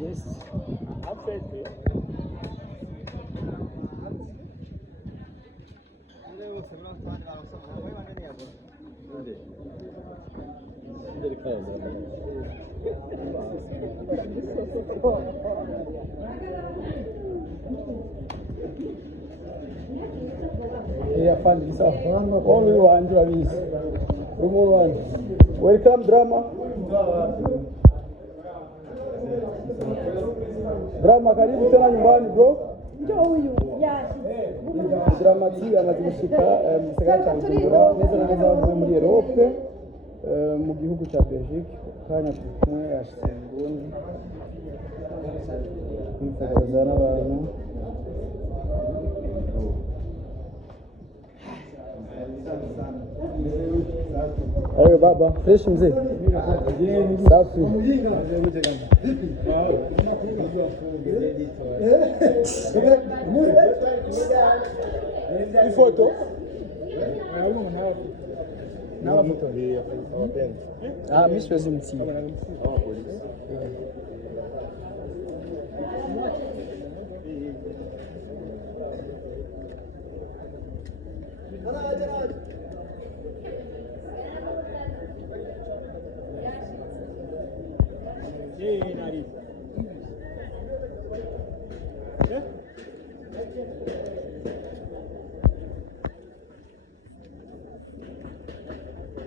Yes. Yafandisa only one Travis. Remove one. Welcome drama. Drama karibu tena nyumbani bro. Ndio huyu. Ya. Dramati anazishika msagara cha Bujumbura neza na neza avuye muri Europe mu gihugu cya Belgique kanya kumwe yashinguni kwifotoza n'abantu. Ayo baba, fresh mzee. Safi. Ifoto? Na moto. Ah, mimi siwezi mtii.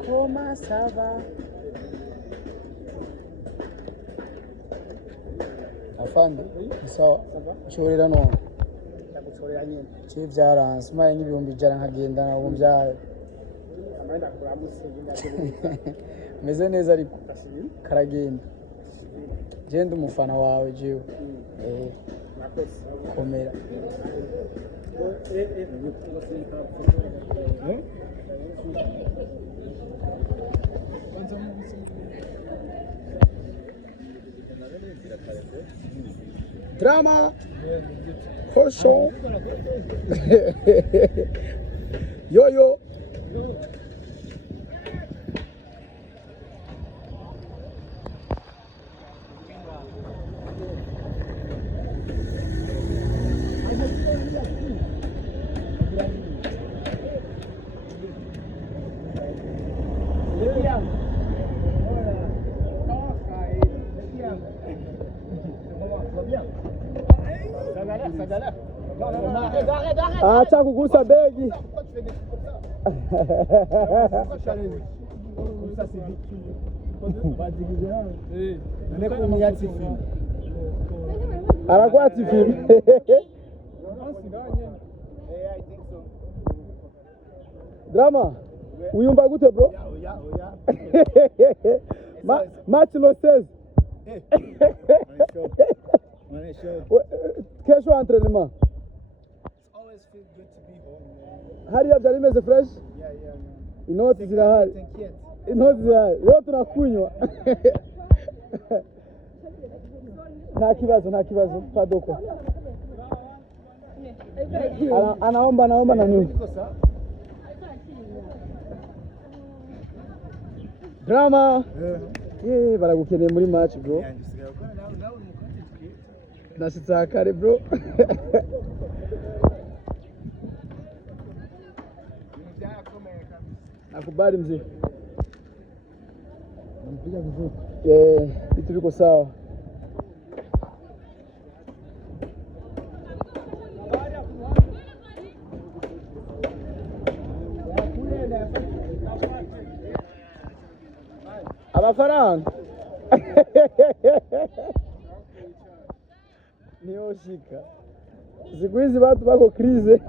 Comment ça va? Afande, sawa. Ushorera none. Ndagushorera nyene. Cyo byaranze, maye n'ibihumbi ijana nkagenda na bumvyaye. Amanda kuramusinda. Meze neza ariko karagenda. Je ndi umufana wawe jewe. Komera. Drama Kosho Yo acha kugusa begi. Anakuwa tifim. Drama, uyumva gute bro? Match losses. Kesho entraînement. Always feel good to be home. Hariya byari bimeze fresh? Yeah. Inoti zirahari. Inoti zirahari. Leo tunakunywa. Nta kibazo. Padoko. Anaomba na nini? Drama. Baragukeneye muri match bro. Nashitsa kare bro. Nakubali mzee. Nampiga vizuri. Vitu viko sawa. Amafaranga. Niyoshika. Siku hizi watu wako krize.